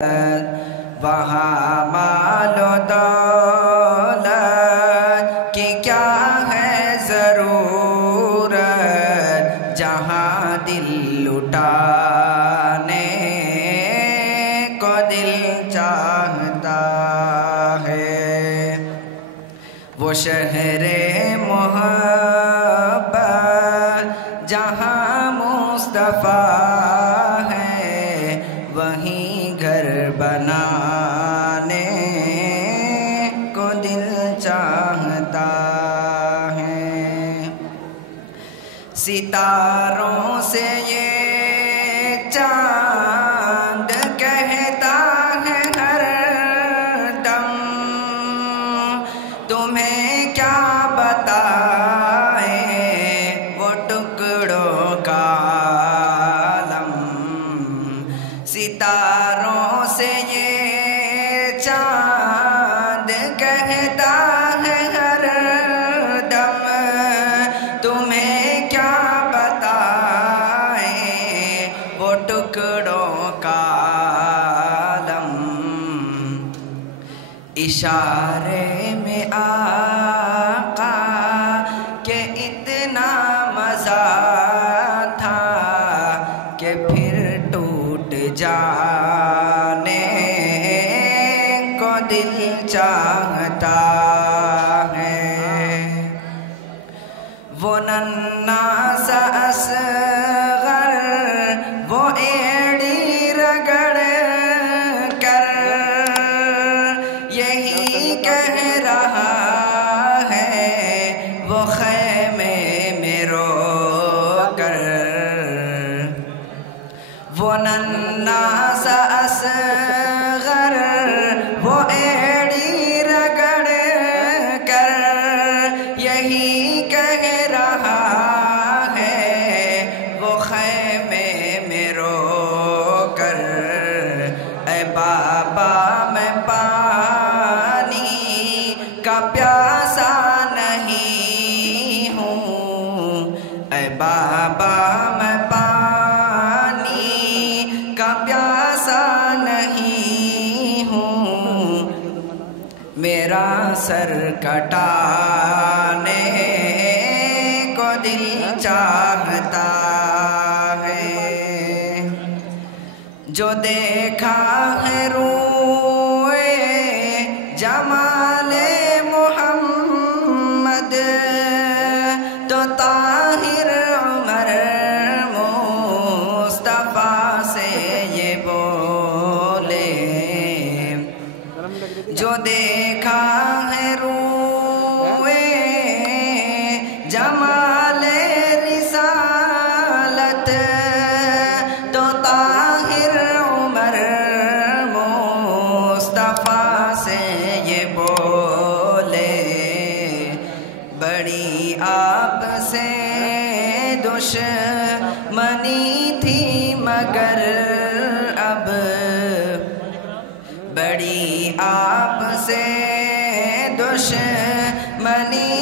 وہاں مال و دولت کی کیا ہے ضرورت، جہاں دل لٹانے کو دل چاہتا ہے۔ وہ شہر محبت جہاں مصطفیٰ ہے، وہیں گھر بنانے کو دل چاہتا ہے۔ ستاروں سے یہ چاند کہتا ہے ہر دم، تمہیں کیا بتائیں وہ ٹکڑوں کا عالم۔ ستاروں سے یہ چاند کہتا ہے ہر دم، تمہیں کیا بتائیں وہ ٹکڑوں کا عالم۔ اشارے میں آقا کہ اتنا مزہ تھا کہ پھر ٹوٹ جانے کو دل چاہتا ہے۔ وہ ننھا سا اصغر وہ ایڑی رگڑ کر یہی کہہ رہا ہے، وہ خیمے میں رو کر۔ وہ ننھا سا اصغر وہ ایڑی رگڑ کر یہی کہہ رہا ہے، وہ خیمے میں رو کر۔ اے بابا میں پانی کا پیاسا نہیں ہوں، اے بابا میں پانی کا پیاسا نہیں ہوں، میرا سر کٹانے کو دل چاہتا ہے۔ جو دیکھا ہے روئے جمال محمد تو طاہر عمر مصطفیٰ سے یہ بولے۔ جو دیکھا ہے روئے جمال رسالت تو طاہر عمر مصطفیٰ سے یہ بولے۔ بڑی آپ سے دشمنی تھی مگر اب، بڑی آپ سے دشمنی